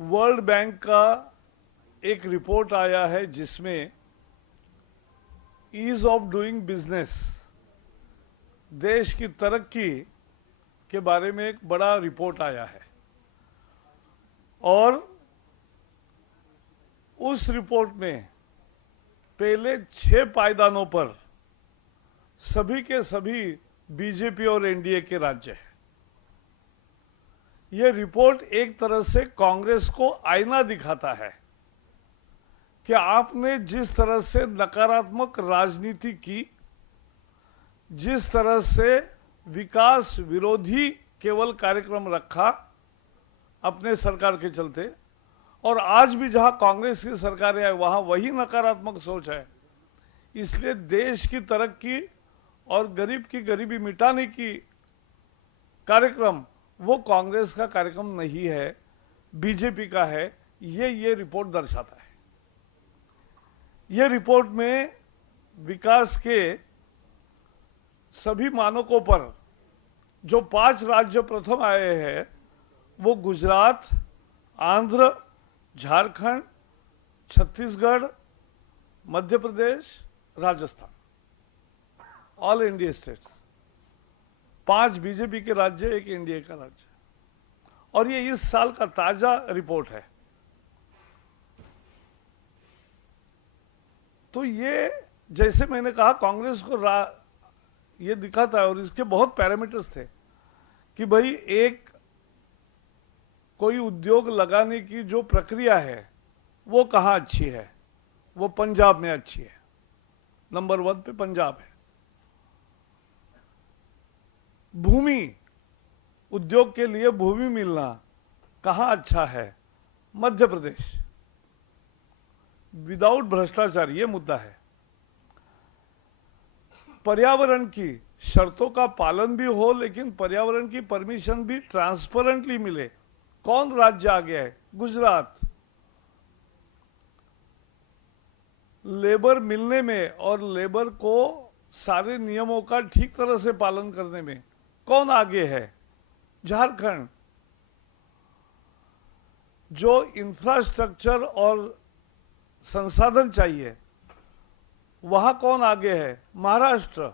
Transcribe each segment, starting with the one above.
World bank का एक report आया है जिसमें ईज ऑफ डूइंग बिजनेस, देश की तरक्की के बारे में एक बड़ा रिपोर्ट आया है और उस रिपोर्ट में पहले 6 पायदानों पर सभी के सभी बीजेपी और एनडीए के राज्य हैं। यह रिपोर्ट एक तरह से कांग्रेस को आईना दिखाता है कि आपने जिस तरह से नकारात्मक राजनीति की, जिस तरह से विकास विरोधी केवल कार्यक्रम रखा अपने सरकार के चलते, और आज भी जहां कांग्रेस की सरकार है वहां वही नकारात्मक सोच है। इसलिए देश की तरक्की और गरीब की गरीबी मिटाने की कार्यक्रम वो कांग्रेस का कार्यक्रम नहीं है, बीजेपी का है। ये रिपोर्ट दर्शाता है। ये रिपोर्ट में विकास के सभी मानकों पर जो 5 राज्य प्रथम आए हैं वो Gujarat, Andhra, Jharkhand, Chhattisgarh, Madhya Pradesh, Rajasthan, all India states. 5 BJP के राज्य, 1 एनडीए का राज्य, और ये इस साल का ताजा रिपोर्ट है। तो ये जैसे मैंने कहा कांग्रेस को ये दिखाता है, और इसके बहुत पैरामीटर्स थे कि भाई एक कोई उद्योग लगाने की जो प्रक्रिया है वो कहाँ अच्छी है, वो पंजाब में अच्छी है, नंबर 1 पे पंजाब है। भूमि, उद्योग के लिए भूमि मिलना कहाँ अच्छा है, मध्य प्रदेश। विदाउट भ्रष्टाचार, ये मुद्दा है। पर्यावरण की शर्तों का पालन भी हो लेकिन पर्यावरण की परमिशन भी ट्रांसपेरेंटली मिले। कौन राज्य आगे है? गुजरात। लेबर मिलने में और लेबर को सारे नियमों का ठीक तरह से पालन करने में कौन आगे है? झारखंड। जो इंफ्रास्ट्रक्चर और संसाधन चाहिए वहां कौन आगे है? महाराष्ट्र।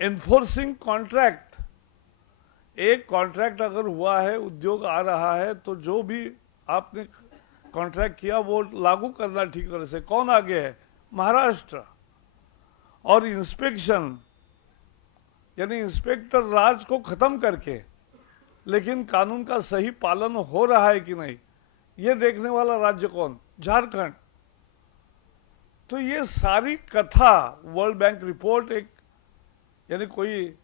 एनफोर्सिंग कॉन्ट्रैक्ट, एक कॉन्ट्रैक्ट अगर हुआ है, उद्योग आ रहा है, तो जो भी आपने कॉन्ट्रैक्ट किया वो लागू करना ठीक तरह से, कौन आगे है? महाराष्ट्र। और इंस्पेक्शन, यानी इंस्पेक्टर राज को खत्म करके लेकिन कानून का सही पालन हो रहा है कि नहीं, ये देखने वाला राज्य कौन? झारखंड। तो ये सारी कथा वर्ल्ड बैंक रिपोर्ट एक, यानी कोई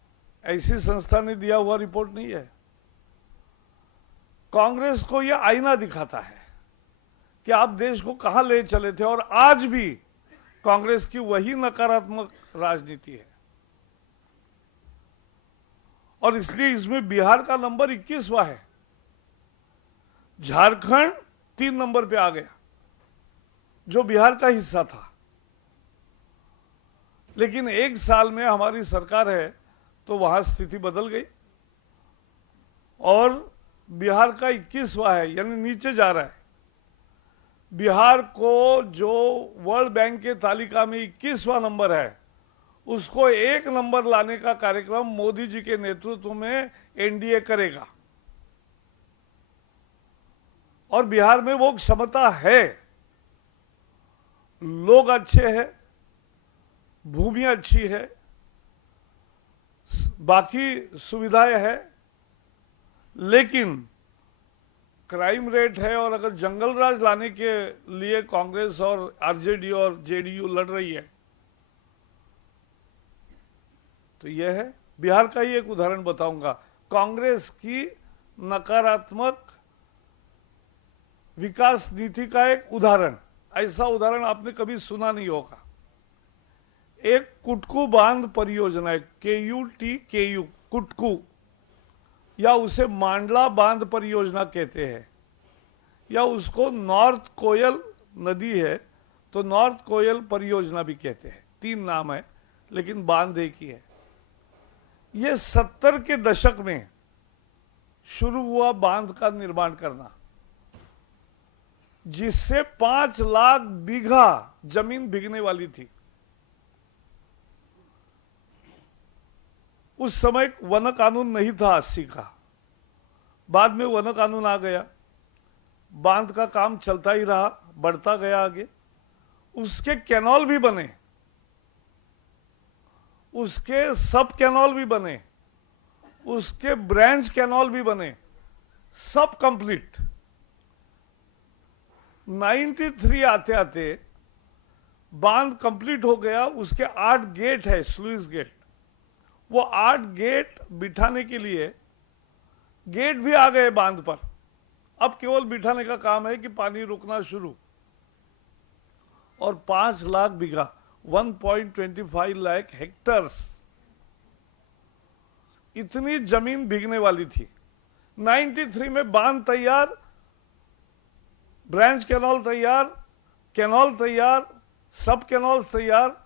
ऐसी संस्था ने दिया हुआ रिपोर्ट नहीं है। कांग्रेस को यह आईना दिखाता है कि आप देश को कहां ले चले थे, और आज भी कांग्रेस की वही नकारात्मक राजनीति है। और इसलिए इसमें बिहार का नंबर 21वां है, झारखंड 3 नंबर पे आ गया जो बिहार का हिस्सा था। लेकिन 1 साल में हमारी सरकार है तो वहां स्थिति बदल गई और बिहार का 21वां है, यानी नीचे जा रहा है। बिहार को जो वर्ल्ड बैंक के तालिका में 21वां नंबर है, उसको 1 नंबर लाने का कार्यक्रम मोदी जी के नेतृत्व में एनडीए करेगा। और बिहार में वो क्षमता है, लोग अच्छे हैं, भूमि अच्छी है, बाकी सुविधाएं हैं, लेकिन क्राइम रेट है। और अगर जंगल राज लाने के लिए कांग्रेस और आरजेडी और जेडीयू लड़ रही है तो यह है। बिहार का ही एक उदाहरण बताऊंगा, कांग्रेस की नकारात्मक विकास नीति का एक उदाहरण। ऐसा उदाहरण आपने कभी सुना नहीं होगा। एक कुटकू बांध परियोजना है, KUTKU, कुटकू, या उसे मांडला बांध परियोजना कहते हैं, या उसको नॉर्थ कोयल नदी है तो नॉर्थ कोयल परियोजना भी कहते हैं। 3 नाम है लेकिन बांध एक ही है। ये 70 के दशक में शुरू हुआ बांध का निर्माण करना, जिससे 5 लाख बीघा जमीन भीगने वाली थी। उस समय वन कानून नहीं था 80 का, बाद में वन कानून आ गया, बांध का काम चलता ही रहा, बढ़ता गया आगे। उसके कैनाल भी बने, उसके सब कैनाल भी बने, उसके ब्रांच कैनाल भी बने, सब कंप्लीट। 93 आते आते बांध कंप्लीट हो गया। उसके 8 गेट है, स्लुइस गेट। वो 8 गेट बिठाने के लिए गेट भी आ गए बांध पर। अब केवल बिठाने का काम है कि पानी रुकना शुरू। और 5 लाख बीघा 1.25 लाख हेक्टर्स, इतनी जमीन भीगने वाली थी। 93 में बांध तैयार, ब्रांच कैनाल तैयार, सब कैनाल तैयार,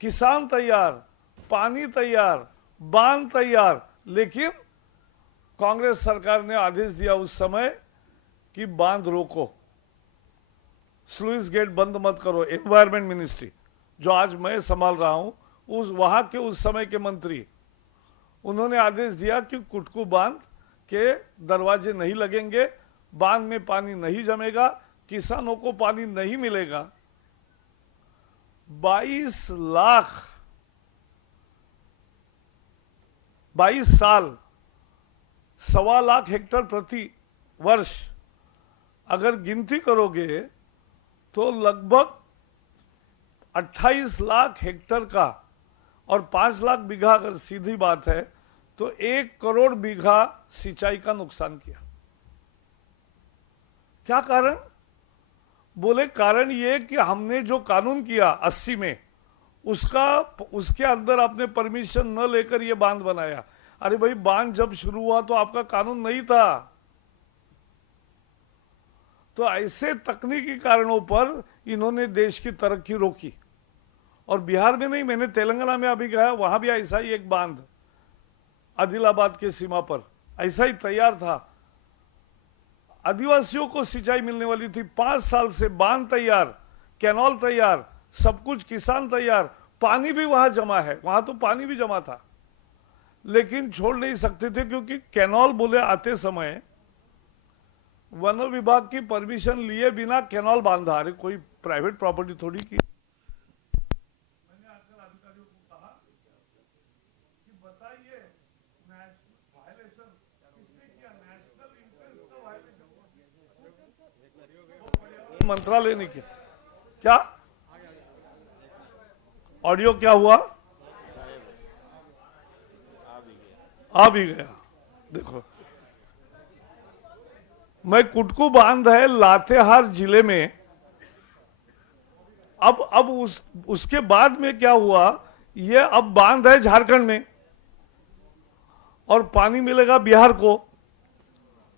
किसान तैयार, पानी तैयार, बांध तैयार। लेकिन कांग्रेस सरकार ने आदेश दिया उस समय कि बांध रोको, स्लुइस गेट बंद मत करो। एनवायरमेंट मिनिस्ट्री, जो आज मैं संभाल रहा हूं, वहां के उस समय के मंत्री, उन्होंने आदेश दिया कि कुटकू बांध के दरवाजे नहीं लगेंगे, बांध में पानी नहीं जमेगा, किसानों को पानी नहीं मिलेगा। 22 साल 1.25 लाख हेक्टर प्रति वर्ष अगर गिनती करोगे तो लगभग 28 लाख हेक्टर का, और 5 लाख बीघा अगर सीधी बात है तो 1 करोड़ बीघा सिंचाई का नुकसान किया। क्या कारण? बोले कारण ये कि हमने जो कानून किया 80 में, उसके अंदर आपने परमिशन न लेकर ये बांध बनाया। अरे भाई, बांध जब शुरू हुआ तो आपका कानून नहीं था। तो ऐसे तकनीकी कारणों पर इन्होंने देश की तरक्की रोकी। और बिहार में नहीं, मैंने तेलंगाना में अभी गया, वहां भी ऐसा ही एक बांध आदिलाबाद के सीमा पर ऐसा ही तैयार था। आदिवासियों को सिंचाई मिलने वाली थी। 5 साल से बांध तैयार, कैनाल तैयार, सब कुछ, किसान तैयार, पानी भी वहां जमा है, वहां तो पानी भी जमा था, लेकिन छोड़ नहीं सकते थे क्योंकि कैनाल बोले आते समय वन विभाग की परमिशन लिए बिना कैनाल बांधा। अरे कोई प्राइवेट प्रॉपर्टी थोड़ी की। मैंने आकर अधिकारियों को कहा कि बताइए वायलेशन किसने किया, नेशनल इंटरेस्ट का वायलेशन मंत्रालय ने किया। क्या ऑडियो क्या हुआ? आ भी गया। देखो, मैं कुटकू बांध है लातेहार जिले में। अब उसके बाद में क्या हुआ, ये अब बांध है झारखंड में और पानी मिलेगा बिहार को।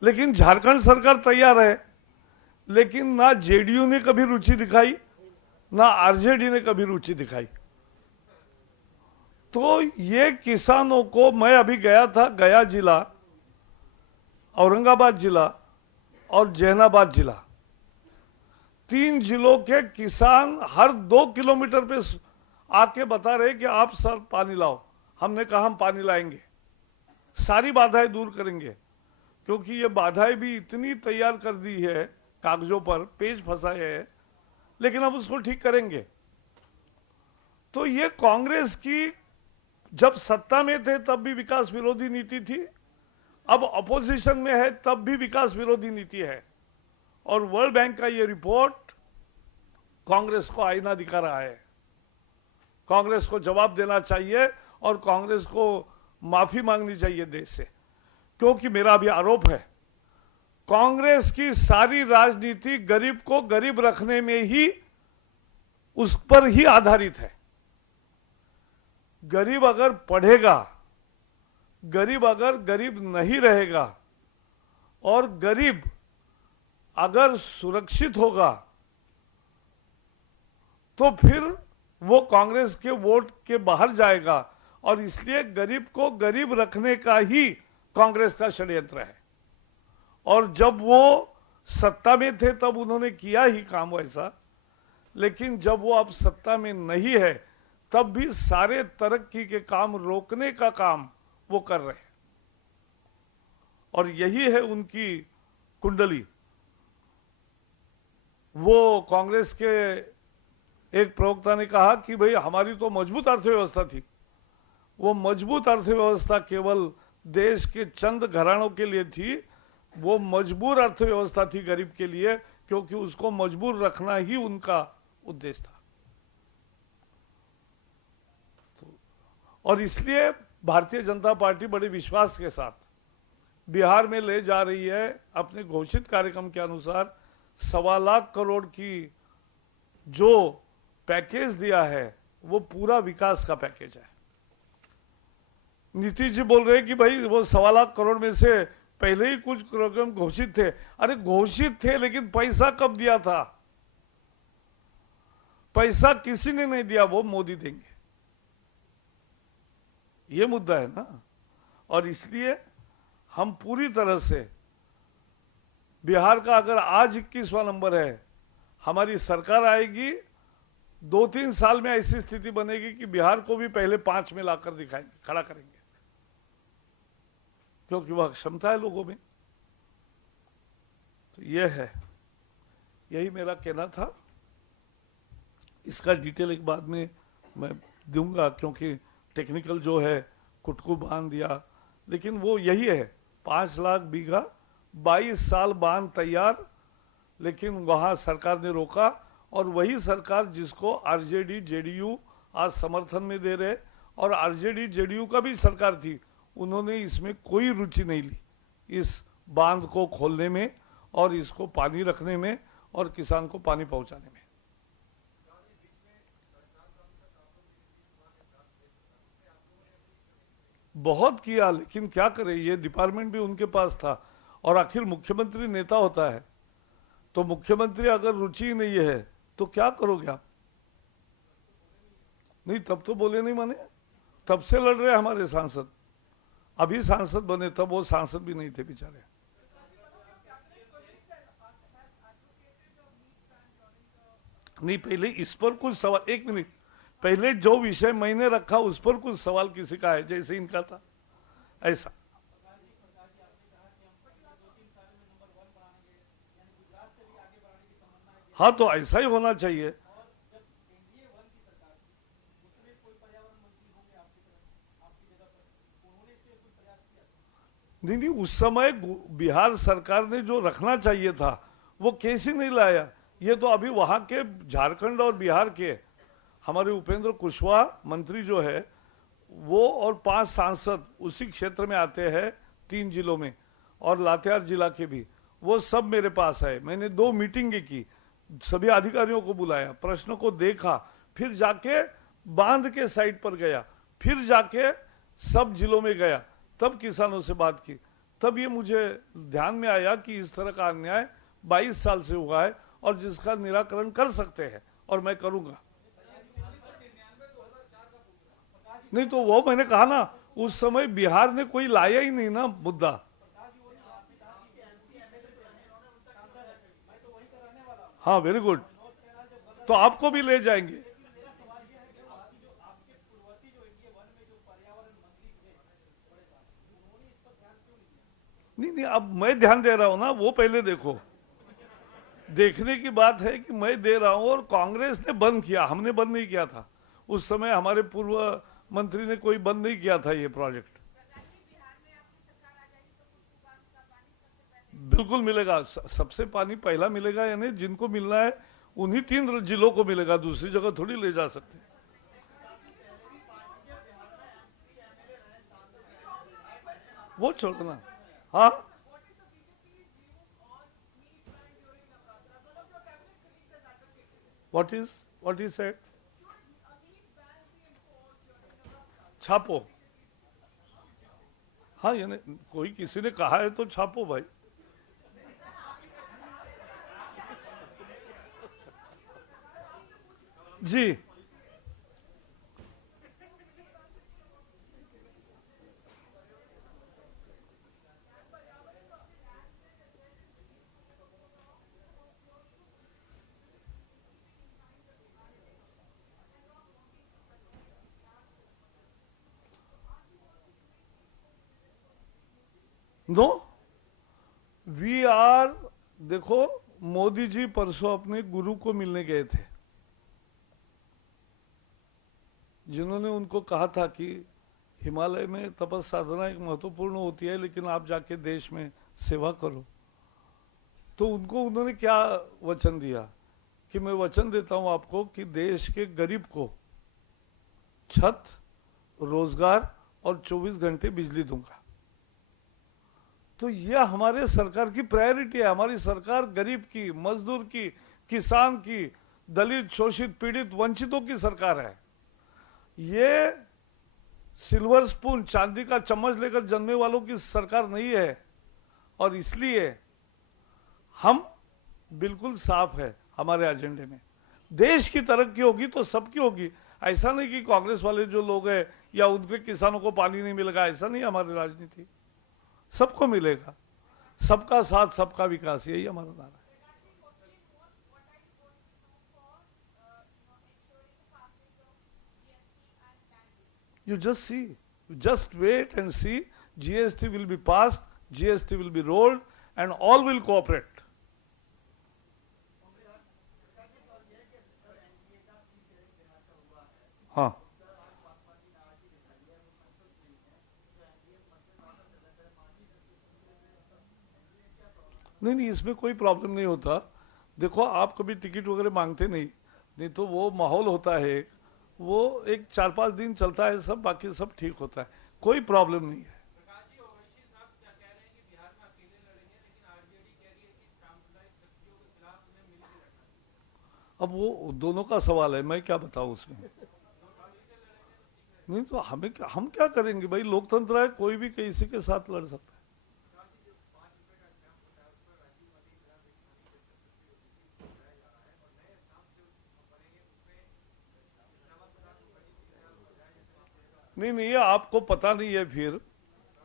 लेकिन झारखंड सरकार तैयार है, लेकिन ना जेडीयू ने कभी रुचि दिखाई, ना आरजेडी ने कभी रुचि दिखाई। तो ये किसानों को, मैं अभी गया था, गया जिला, औरंगाबाद जिला और जहानाबाद जिला, 3 जिलों के किसान हर 2 किलोमीटर पे आके बता रहे कि आप सर पानी लाओ। हमने कहा हम पानी लाएंगे, सारी बाधाएं दूर करेंगे, क्योंकि ये बाधाएं भी इतनी तैयार कर दी है, कागजों पर पेज फंसाए है, लेकिन अब उसको ठीक करेंगे। तो ये कांग्रेस की जब सत्ता में थे तब भी विकास विरोधी नीति थी, अब अपोजिशन में है तब भी विकास विरोधी नीति है। और वर्ल्ड बैंक का ये रिपोर्ट कांग्रेस को आईना दिखा रहा है। कांग्रेस को जवाब देना चाहिए और कांग्रेस को माफी मांगनी चाहिए देश से, क्योंकि मेरा भी आरोप है कांग्रेस की सारी राजनीति गरीब को गरीब रखने में ही, उस पर ही आधारित है। गरीब अगर पढ़ेगा, गरीब अगर गरीब नहीं रहेगा और गरीब अगर सुरक्षित होगा तो फिर वो कांग्रेस के वोट के बाहर जाएगा। और इसलिए गरीब को गरीब रखने का ही कांग्रेस का षड्यंत्र है। और जब वो सत्ता में थे तब उन्होंने किया ही काम वैसा, लेकिन जब वो अब सत्ता में नहीं है तब भी सारे तरक्की के काम रोकने का काम वो कर रहे हैं। और यही है उनकी कुंडली। वो कांग्रेस के एक प्रवक्ता ने कहा कि भाई हमारी तो मजबूत अर्थव्यवस्था थी। वो मजबूत अर्थव्यवस्था केवल देश के चंद घरानों के लिए थी, वो मजबूर अर्थव्यवस्था थी गरीब के लिए, क्योंकि उसको मजबूर रखना ही उनका उद्देश्य था। और इसलिए भारतीय जनता पार्टी बड़े विश्वास के साथ बिहार में ले जा रही है अपने घोषित कार्यक्रम के अनुसार 1.25 लाख करोड़ की जो पैकेज दिया है वो पूरा विकास का पैकेज है। नीतीश जी बोल रहे हैं कि भाई वो 1.25 लाख करोड़ में से पहले ही कुछ प्रोग्राम घोषित थे। अरे घोषित थे, लेकिन पैसा कब दिया था? पैसा किसी ने नहीं दिया, वो मोदी देंगे, ये मुद्दा है ना। और इसलिए हम पूरी तरह से बिहार का, अगर आज 21वां नंबर है, हमारी सरकार आएगी 2-3 साल में ऐसी स्थिति बनेगी कि बिहार को भी पहले 5 में लाकर दिखाएंगे, खड़ा करेंगे, क्योंकि वह क्षमता है लोगों में। तो यह है, यही मेरा कहना था। इसका डिटेल एक बाद में मैं दूंगा, क्योंकि टेक्निकल जो है कुटकू बांध दिया, लेकिन वो यही है 5 लाख बीघा, 22 साल बांध तैयार, लेकिन वहां सरकार ने रोका। और वही सरकार जिसको आरजेडी जेडीयू आज समर्थन में दे रहे, और आरजेडी जेडीयू का भी सरकार थी, उन्होंने इसमें कोई रुचि नहीं ली, इस बांध को खोलने में और इसको पानी रखने में और किसान को पानी पहुंचाने में। बहुत किया, लेकिन क्या करें, ये डिपार्टमेंट भी उनके पास था। और आखिर मुख्यमंत्री नेता होता है, तो मुख्यमंत्री अगर रुचि नहीं है तो क्या करोगे आप? नहीं, तब तो बोले नहीं, माने तब से लड़ रहे हमारे सांसद। अभी सांसद बने, तब वो सांसद भी नहीं थे बेचारे। नहीं, पहले इस पर कुछ सवाल, 1 मिनट पहले जो विषय मैंने रखा उस पर कुछ सवाल किसी का है, जैसे इनका था ऐसा। हाँ, तो ऐसा ही होना चाहिए। नहीं, उस समय बिहार सरकार ने जो रखना चाहिए था वो कैसे नहीं लाया। ये तो अभी वहां के झारखंड और बिहार के हमारे उपेंद्र कुशवाहा मंत्री जो है वो और 5 सांसद उसी क्षेत्र में आते हैं, 3 जिलों में, और लातेहार जिला के भी, वो सब मेरे पास है। मैंने 2 मीटिंगें की, सभी अधिकारियों को बुलाया, प्रश्न को देखा, फिर जाके बांध के साइड पर गया, फिर जाके सब जिलों में गया, तब किसानों से बात की। तब ये मुझे ध्यान में आया कि इस तरह का अन्याय 22 साल से हुआ है और जिसका निराकरण कर सकते हैं, और मैं करूंगा। नहीं, तो वो मैंने कहा ना, उस समय बिहार ने कोई लाया ही नहीं ना मुद्दा। हाँ, वेरी गुड, तो आपको भी ले जाएंगे। नहीं, अब मैं ध्यान दे रहा हूं ना, वो पहले देखो। देखने की बात है कि मैं दे रहा हूं, और कांग्रेस ने बंद किया, हमने बंद नहीं किया था। उस समय हमारे पूर्व मंत्री ने कोई बंद नहीं किया था ये प्रोजेक्ट। बिल्कुल मिलेगा, सबसे पानी पहला मिलेगा, यानी जिनको मिलना है उन्हीं 3 जिलों को मिलेगा, दूसरी जगह थोड़ी ले जा सकते। वो छोड़ना। हाँ, व्हाट इज सेड? छापो। हाँ, यानी कोई किसी ने कहा है तो छापो भाई। जी, नो, वी आर, देखो मोदी जी परसों अपने गुरु को मिलने गए थे, जिन्होंने उनको कहा था कि हिमालय में तपस साधना एक महत्वपूर्ण होती है, लेकिन आप जाके देश में सेवा करो। तो उनको उन्होंने क्या वचन दिया कि मैं वचन देता हूं आपको कि देश के गरीब को छत, रोजगार और 24 घंटे बिजली दूंगा। तो यह हमारे सरकार की प्रायोरिटी है। हमारी सरकार गरीब की, मजदूर की, किसान की, दलित, शोषित, पीड़ित, वंचितों की सरकार है। ये सिल्वर स्पून, चांदी का चम्मच लेकर जन्मे वालों की सरकार नहीं है। और इसलिए हम बिल्कुल साफ है हमारे एजेंडे में। देश की तरक्की होगी तो सबकी होगी। ऐसा नहीं कि कांग्रेस वाले जो लोग हैं या उनके किसानों को पानी नहीं मिलेगा, ऐसा नहीं हमारी राजनीति। सबको मिलेगा। सबका साथ, सबका विकास, यही हमारा नारा है। You just see, just wait and see. GST will be passed, GST will be rolled, and all will cooperate. हाँ, नहीं नहीं, इसमें कोई प्रॉब्लम नहीं होता। देखो, आप कभी टिकट वगैरह मांगते नहीं, नहीं तो वो माहौल होता है, वो एक 4-5 दिन चलता है, सब बाकी सब ठीक होता है, कोई प्रॉब्लम नहीं है। अब वो दोनों का सवाल है, मैं क्या बताऊं उसमें। नहीं तो हम क्या करेंगे भाई, लोकतंत्र है, कोई भी किसी के साथ लड़ सकता है। नहीं नहीं, ये आपको पता नहीं है फिर।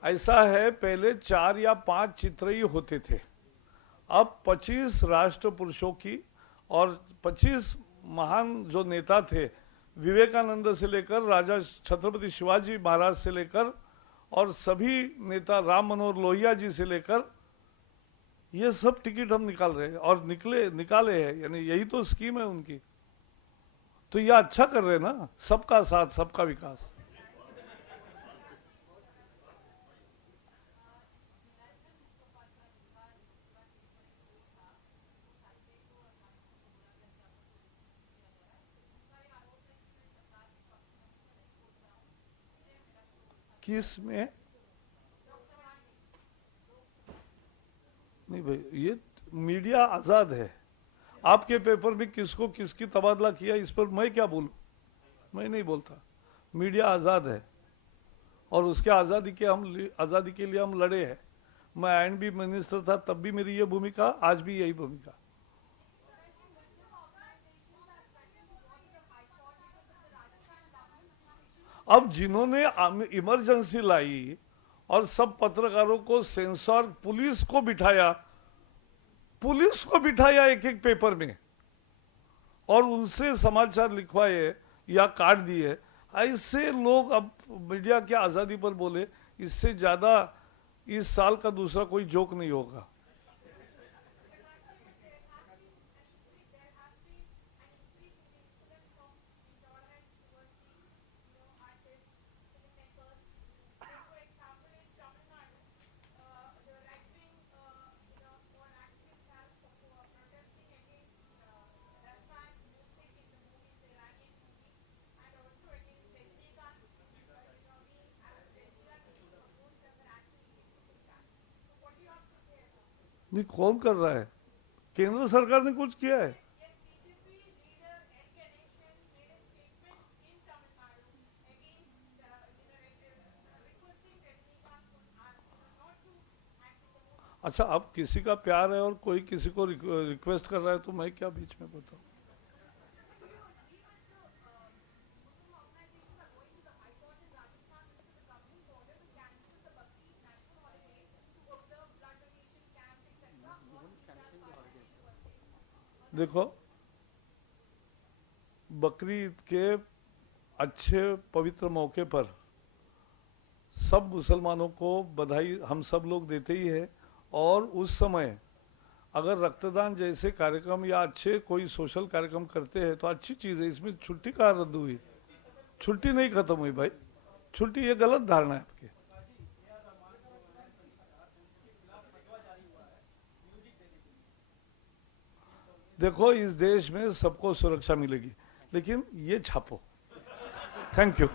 ऐसा है, पहले 4 या 5 चित्र ही होते थे, अब 25 राष्ट्र पुरुषों की और 25 महान जो नेता थे, विवेकानंद से लेकर राजा छत्रपति शिवाजी महाराज से लेकर और सभी नेता, राम मनोहर लोहिया जी से लेकर, ये सब टिकट हम निकाल रहे हैं और निकाले हैं, यानी यही तो स्कीम है उनकी। तो ये अच्छा कर रहे हैं ना, सबका साथ, सबका विकास। किस में? नहीं भाई, ये मीडिया आजाद है। आपके पेपर में किसको किसकी तबादला किया, इस पर मैं क्या बोलूं? मैं नहीं बोलता। मीडिया आजाद है और उसके आजादी के लिए हम लड़े हैं। मैं आईएनबी मिनिस्टर था तब भी मेरी ये भूमिका, आज भी यही भूमिका। अब जिन्होंने इमरजेंसी लाई और सब पत्रकारों को सेंसर, पुलिस को बिठाया एक एक पेपर में और उनसे समाचार लिखवाए या काट दिए। ऐसे लोग अब मीडिया की आजादी पर बोले, इससे ज्यादा इस साल का दूसरा कोई जोक नहीं होगा। नहीं, कौन कर रहा है? केंद्र सरकार ने कुछ किया है? अच्छा, अब किसी का प्यार है और कोई किसी को रिक्वेस्ट कर रहा है तो मैं क्या बीच में बताऊं? देखो, बकरीद के अच्छे पवित्र मौके पर सब मुसलमानों को बधाई हम सब लोग देते ही है। और उस समय अगर रक्तदान जैसे कार्यक्रम या अच्छे कोई सोशल कार्यक्रम करते हैं तो अच्छी चीज है। इसमें छुट्टी कहाँ रद्द हुई? छुट्टी नहीं खत्म हुई भाई, छुट्टी ये गलत धारणा है आपकी। देखो इस देश में सबको सुरक्षा मिलेगी, लेकिन ये छापो। Thank you.